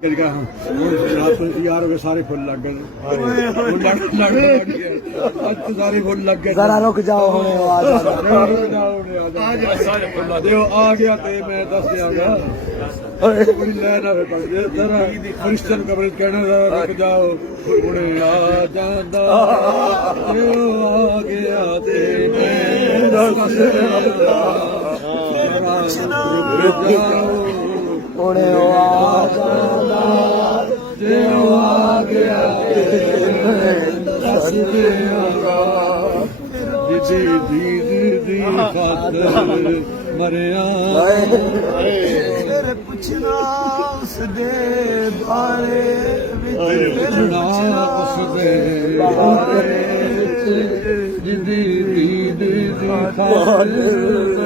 यार वे सारे फुल लग गए सारे फुल लग गए जरा रुक जाओ हुणे आ गया ते मैं दस दियागा बड़ी लैन आवे पड़ गए जरा क्रिश्चियन कवरेज कहना रुक जाओ हुणे आ जांदा आ गया ते मैं दस हुणे आ जांदा जे आ गया दस दियागा दी खातर मरिया फिर पुछना उस दे बारे पुछना उस दे बारे दी खातर